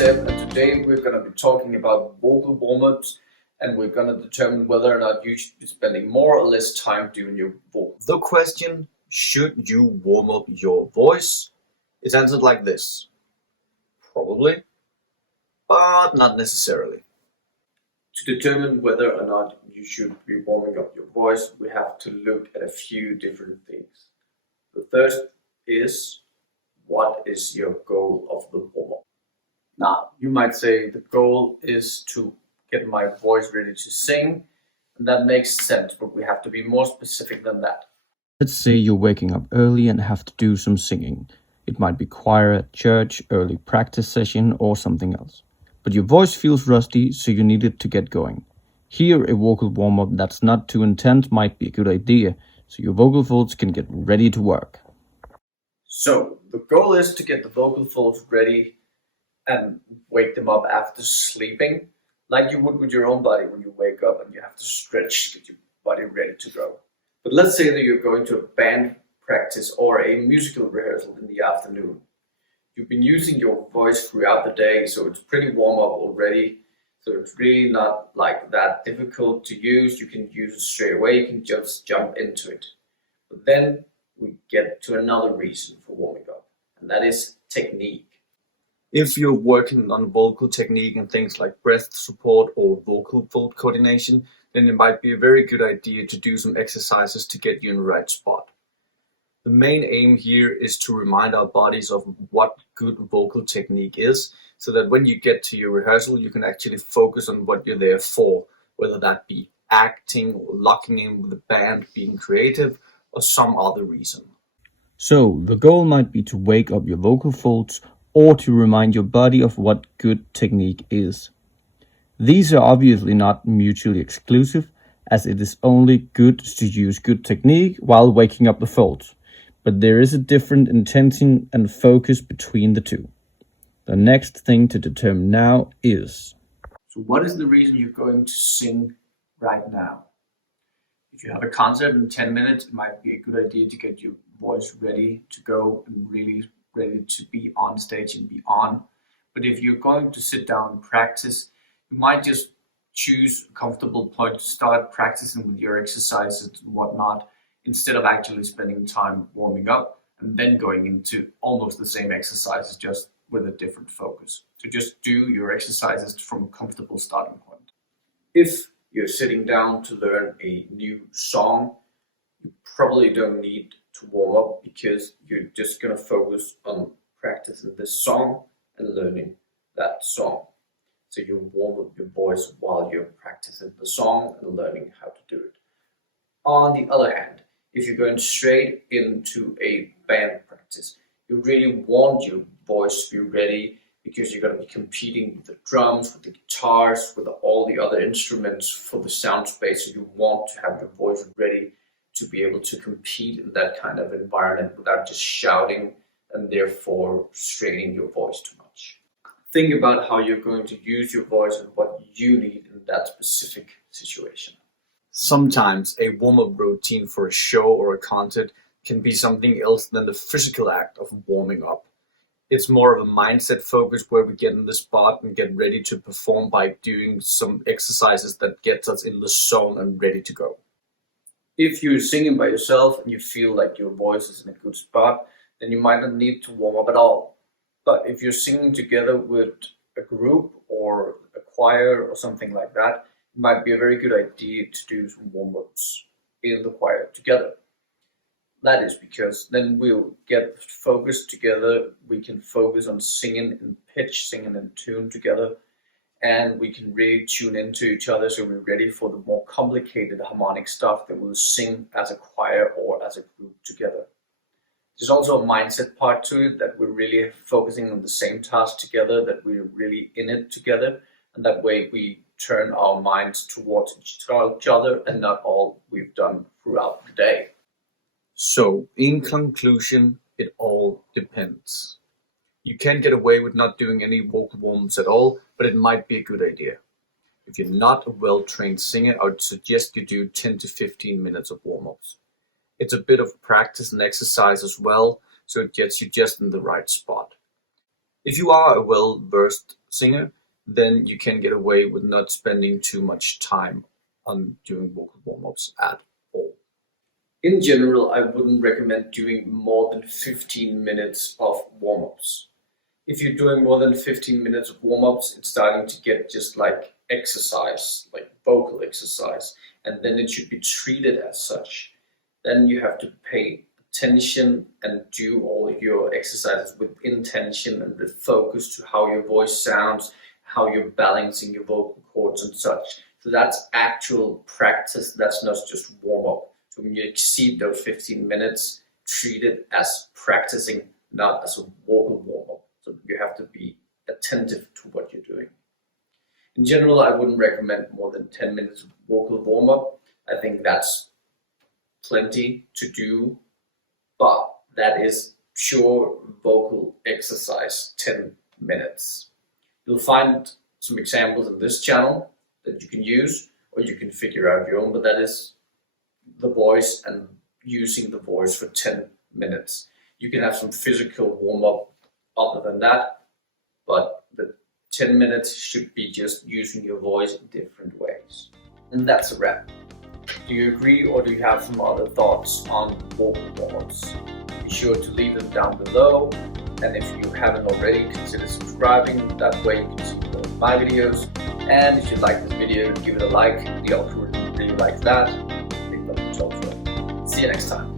Seb, and today we're going to be talking about vocal warm-ups, and we're going to determine whether or not you should be spending more or less time doing your vocal. The question, should you warm up your voice, is answered like this. Probably, but not necessarily. To determine whether or not you should be warming up your voice, we have to look at a few different things. The first is, what is your goal of the warm-up? Now, you might say the goal is to get my voice ready to sing, and that makes sense, but we have to be more specific than that. Let's say you're waking up early and have to do some singing. It might be choir at church, early practice session, or something else. But your voice feels rusty, so you need it to get going. Here, a vocal warm-up that's not too intense might be a good idea, so your vocal folds can get ready to work. So, the goal is to get the vocal folds ready and wake them up after sleeping, like you would with your own body when you wake up and you have to stretch to get your body ready to go. But let's say that you're going to a band practice or a musical rehearsal in the afternoon. You've been using your voice throughout the day, so it's pretty warm up already. So it's really not like that difficult to use. You can use it straight away. You can just jump into it. But then we get to another reason for warming up, and that is technique. If you're working on vocal technique and things like breath support or vocal fold coordination, then it might be a very good idea to do some exercises to get you in the right spot. The main aim here is to remind our bodies of what good vocal technique is, so that when you get to your rehearsal, you can actually focus on what you're there for, whether that be acting or locking in with the band, being creative, or some other reason. So, the goal might be to wake up your vocal folds or to remind your body of what good technique is. These are obviously not mutually exclusive, as it is only good to use good technique while waking up the folds, but there is a different intention and focus between the two. The next thing to determine now is, so what is the reason you're going to sing right now? If you have a concert in 10 minutes, it might be a good idea to get your voice ready to go and really ready to be on stage and be on. But if you're going to sit down and practice, you might just choose a comfortable point to start practicing with your exercises and whatnot, instead of actually spending time warming up and then going into almost the same exercises, just with a different focus. So just do your exercises from a comfortable starting point. If you're sitting down to learn a new song, you probably don't need to warm up, because you're just going to focus on practicing this song and learning that song. So you warm up your voice while you're practicing the song and learning how to do it. On the other hand, if you're going straight into a band practice, you really want your voice to be ready, because you're going to be competing with the drums, with the guitars, with all the other instruments for the sound space. So you want to have your voice ready to be able to compete in that kind of environment without just shouting and therefore straining your voice too much. Think about how you're going to use your voice and what you need in that specific situation. Sometimes a warm-up routine for a show or a concert can be something else than the physical act of warming up. It's more of a mindset focus where we get in the spot and get ready to perform by doing some exercises that gets us in the zone and ready to go. If you're singing by yourself and you feel like your voice is in a good spot, then you might not need to warm up at all. But if you're singing together with a group or a choir or something like that, it might be a very good idea to do some warm-ups in the choir together. That is because then we'll get focused together, we can focus on singing in pitch, singing in tune together, and we can really tune into each other, so we're ready for the more complicated harmonic stuff that we'll sing as a choir or as a group together. There's also a mindset part to it, that we're really focusing on the same task together, that we're really in it together, and that way we turn our minds towards each other and not all we've done throughout the day. So, in conclusion, it all depends. You can get away with not doing any vocal warm-ups at all, but it might be a good idea. If you're not a well-trained singer, I would suggest you do 10 to 15 minutes of warm-ups. It's a bit of practice and exercise as well, so it gets you just in the right spot. If you are a well-versed singer, then you can get away with not spending too much time on doing vocal warm-ups at all. In general, I wouldn't recommend doing more than 15 minutes of warm-ups. If you're doing more than 15 minutes of warm-ups, it's starting to get just like exercise, like vocal exercise, and then it should be treated as such. Then you have to pay attention and do all your exercises with intention and with focus to how your voice sounds, how you're balancing your vocal cords and such. So that's actual practice, that's not just warm-up. So when you exceed those 15 minutes, treat it as practicing, not as a vocal warm-up. So you have to be attentive to what you're doing. In general, I wouldn't recommend more than 10 minutes of vocal warm-up. I think that's plenty to do, but that is pure vocal exercise, 10 minutes. You'll find some examples on this channel that you can use, or you can figure out your own, but that is the voice and using the voice for 10 minutes. You can have some physical warm-up other than that, but the 10 minutes should be just using your voice in different ways. And that's a wrap. Do you agree, or do you have some other thoughts on vocal warm-ups? Be sure to leave them down below, and if you haven't already, consider subscribing. That way you can see more of my videos. And if you like this video, give it a like. The algorithm really likes that. Big thumbs up. See you next time.